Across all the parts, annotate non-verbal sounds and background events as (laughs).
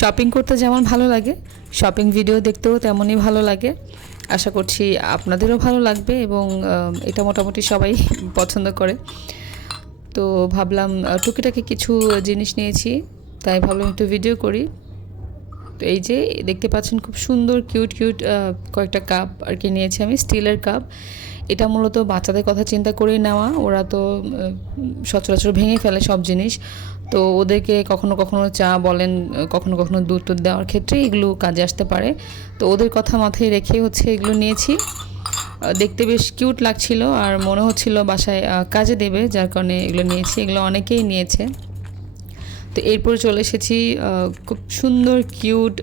Shopping করতে যেমন ভালো লাগে শপিং ভিডিও দেখতেও তেমনই ভালো লাগে। আশা করছি আপনাদেরও ভালো লাগবে এবং এটা মোটামুটি সবাই (laughs) পছন্দ করে। তো ভাবলাম টুকিটাকি কিছু জিনিস নিয়েছি, তাই ভাবলাম একটু ভিডিও করি। তো এই যে দেখতে পাচ্ছেন খুব সুন্দর কিউট কিউট কয়েকটা কাপ আর কি নিয়েছি আমি স্টিলের কাপ এটা মূলত বাচ্চাদের কথা চিন্তা করেই নেওয়া, ওরা তো সচরাচর ভেঙে ফেলে সব জিনিস। তো ওদেরকে কখনো কখনো চা বলেন, কখনো কখনো দুধ টুধ দেওয়ার ক্ষেত্রে এগুলো কাজে আসতে পারে। তো ওদের কথা মাথায় রেখে হচ্ছে এগুলো নিয়েছি। দেখতে বেশ কিউট লাগছিল আর মনে হচ্ছিল বাসায় কাজে দেবে, যার কারণে এগুলো নিয়েছি। এগুলো অনেকেই নিয়েছে। তো এরপর চলে এসেছি খুব সুন্দর কিউট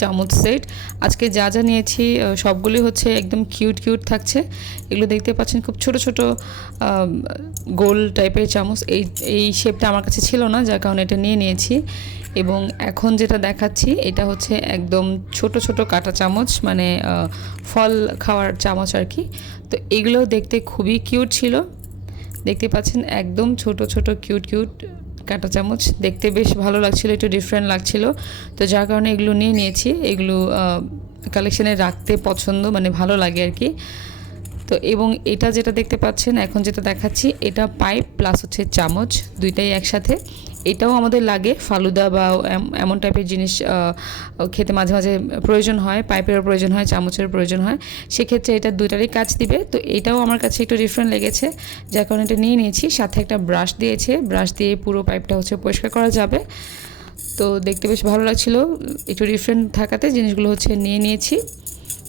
চামচ সেট আজকে যা যা নিয়েছি সবগুলি হচ্ছে একদম কিউট কিউট থাকছে। এগুলো দেখতে পাচ্ছেন খুব ছোট ছোট গোল টাইপের চামচ। এই এই শেপটা আমার কাছে ছিল না, যার কারণে এটা নিয়ে নিয়েছি। এবং এখন যেটা দেখাচ্ছি, এটা হচ্ছে একদম ছোট ছোট কাটা চামচ মানে ফল খাওয়ার চামচ আর কি। তো এগুলো দেখতে খুবই কিউট ছিল। দেখতে পাচ্ছেন একদম ছোট ছোট কিউট কিউট কাঁটা চামচ। দেখতে বেশ ভালো লাগছিল, একটু ডিফারেন্ট লাগছিল। তো যার কারণে এগুলো নিয়ে নিয়েছি। এগুলো কালেকশানে রাখতে পছন্দ মানে ভালো লাগে আর কি। তো এবং এটা যেটা দেখতে পাচ্ছেন, এখন যেটা দেখাচ্ছি, এটা পাইপ প্লাস হচ্ছে চামচ, দুইটাই একসাথে। এটাও আমাদের লাগে। ফালুদা বা এম- এমন টাইপের জিনিস খেতে মাঝে মাঝে প্রয়োজন হয়, পাইপেরও প্রয়োজন হয় চামচের প্রয়োজন হয়। সেক্ষেত্রে এটা দুইটারই কাজ দিবে। তো এটাও আমার কাছে একটু ডিফারেন্ট লেগেছে। যার কারণে এটা নিয়ে নিয়েছি। সাথে একটা ব্রাশ দিয়েছে। ব্রাশ দিয়ে পুরো পাইপটা হচ্ছে পরিষ্কার করা যাবে। তো দেখতে বেশ ভালো লাগছিল। একটু ডিফারেন্ট থাকাতে জিনিসগুলো হচ্ছে নিয়ে নিয়েছি।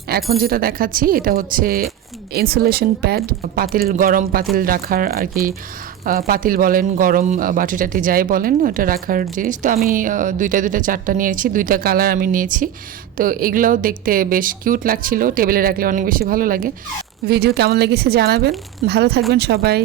এখন যেটা দেখাচ্ছি, এটা হচ্ছে ইনসুলেশন প্যাড পাতিল, গরম পাতিল রাখার আর কি পাতিল বলেন, গরম বাটি টাটি যাই বলেন, ওটা রাখার জিনিস। তো আমি দুইটা দুইটা, চারটা নিয়েছি, দুইটা কালার আমি নিয়েছি। তো এগুলোও দেখতে বেশ কিউট লাগছিল, টেবিলে রাখলে অনেক বেশি ভালো লাগে। ভিডিও কেমন লেগেছে জানাবেন। ভালো থাকবেন সবাই।